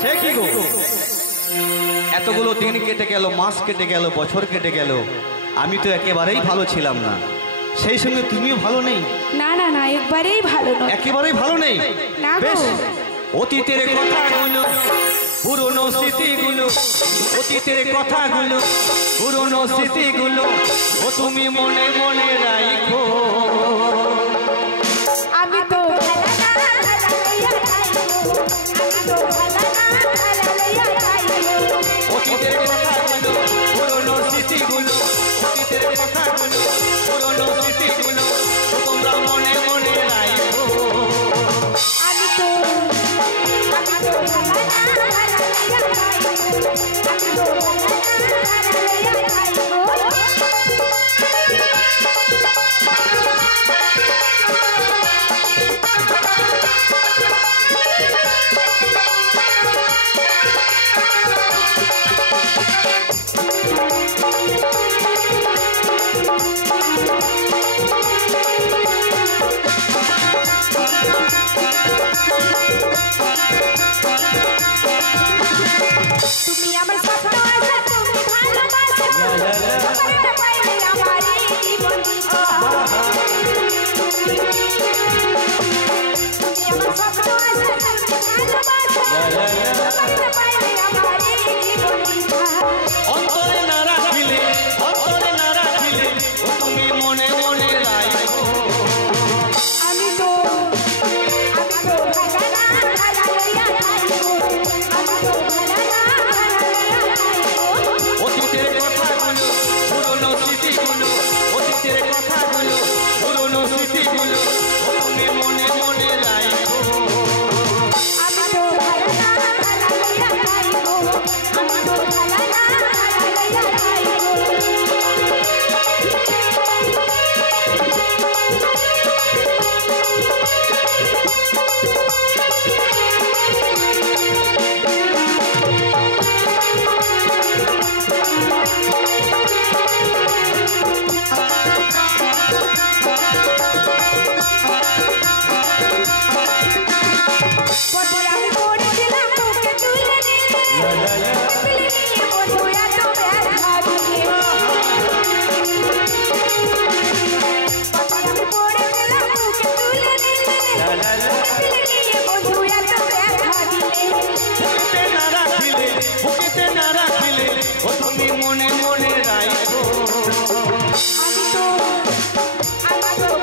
সে কি গো, এতগুলো দিন কেটে গেল, মাস কেটে গেল, বছর কেটে গেল, আমি তো একেবারেই ভালো ছিলাম না। সেই সঙ্গে তুমিও ভালো নেই। না না না, একবারেই ভালো নয়। একেবারেই ভালো নেই। না বেশ, গো। অতীতের কথাগুলো, পুরনো স্মৃতিগুলো, অতীতের কথাগুলো, পুরনো স্মৃতিগুলো ও তুমি মনে মনে রাখো। আমি তো ভালো না, ভালো লইয়া খাইবো। আমি তো ভালো না, ভালো লইয়া খাইবো। অতীতের কথাগুলো, পুরনো স্মৃতিগুলো, অতীতের কথাগুলো, পুরনো স্মৃতিগুলো তোমরা মনে মনে রাখো। আমি তো ভালো না, ভালো লইয়া খাইবো। আমি তো ভালো না, ভালো লইয়া খাইবো। তুমি আমার স্বপ্ন আশা, তুমি ভালোবাসা, তোমারটা পাইলে আমারই জীবন দিবা। তুমি আমার স্বপ্ন আশা, তুমি ভালোবাসা, তোমারটা পাইলে আমারই জীবন দিবা। অন্তরে না রাখিলে, অন্তরে না রাখিলে ও তুমি মনে মনে রাখো। আমি তো ভালো না, ভালো লইয়া খাইবো। আমি তো ভালো না, ভালো লইয়া খাইবো। অতীতের কথাগুলো, পুরনো স্মৃতিগুলো, অতীতের কথাগুলো, পুরনো স্মৃতিগুলো ও তুমি মনে মনে রাখো। আমি তো ভালো না, ভালো লইয়া খাইবো। আমি তো ভালো না, ভালো লইয়া খাইবো। পথে আমি পড়েছিলাম, তোকে তুলে নিলে, তুলে নিয়ে বন্ধু এত ব্যথা দিলে। পথে আমি পড়েছিলাম, তোকে তুলে নিলে, তুলে নিয়ে বন্ধু এত ব্যথা দিলে। বুকেতে না রাখিলে, বুকেতে না রাখিলে ও তুমি মনে মনে রাখো। আমি তো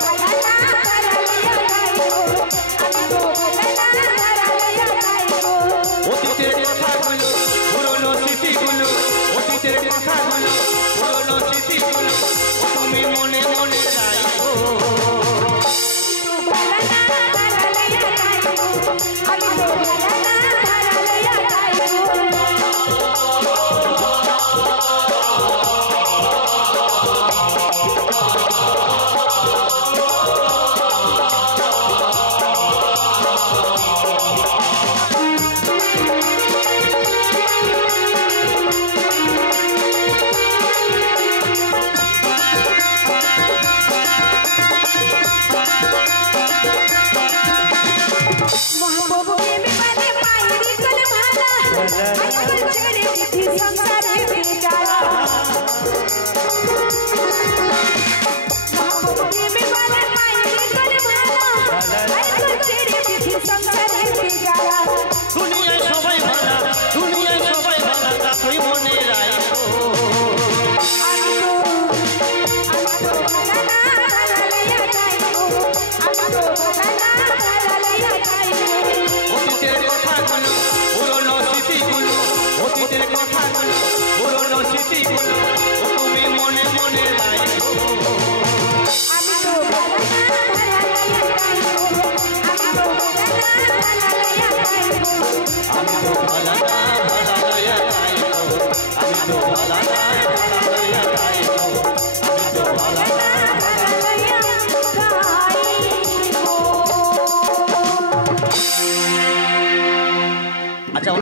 ভালো না, ভালো লইয়া খাইবো। আমি তো ভালো না, ভালো লইয়া খাইবো। অতীতের কথাগুলো, পুরনো স্মৃতিগুলো, অতীতের কথাগুলো, পুরনো স্মৃতিগুলো ও তুমি মনে মনে রাখো। ভালো না, ভালো লইয়া খাইবো। আমি তো ভালো না, ভালো লইয়া খাইবো। মহাপ্রভু প্রেমে বাঁধে মায়েরই কোলে ভালা, আজকাল ছেড়ে দিছি সংসারে বেগালা। মহাপ্রভু প্রেমে বাঁধে মায়েরই কোলে ভালা, আজকাল ছেড়ে দিছি সংসারে বেগালা। দুনিয়ায় সবাই ভালো, দুনিয়ায় সবাই ভালো, তা তুই মনে রাখো। আমি তো ভালো না, ভালো লইয়া খাইবো। আমি তো ভালো না, ভালো লইয়া খাইবো। অতীতের কথাগুলো, পুরনো স্মৃতিগুলো, অতীতের কথাগুলো, পুরনো স্মৃতিগুলো ও তুমি মনে মনে রাখো। আমি তো ভালো না, ভালো লইয়া খাইবো। আমি তো ভালো না, ভালো লইয়া খাইবো। আমি তো ভালো না, ভালো লইয়া খাইবো। আমি তো ভালো না।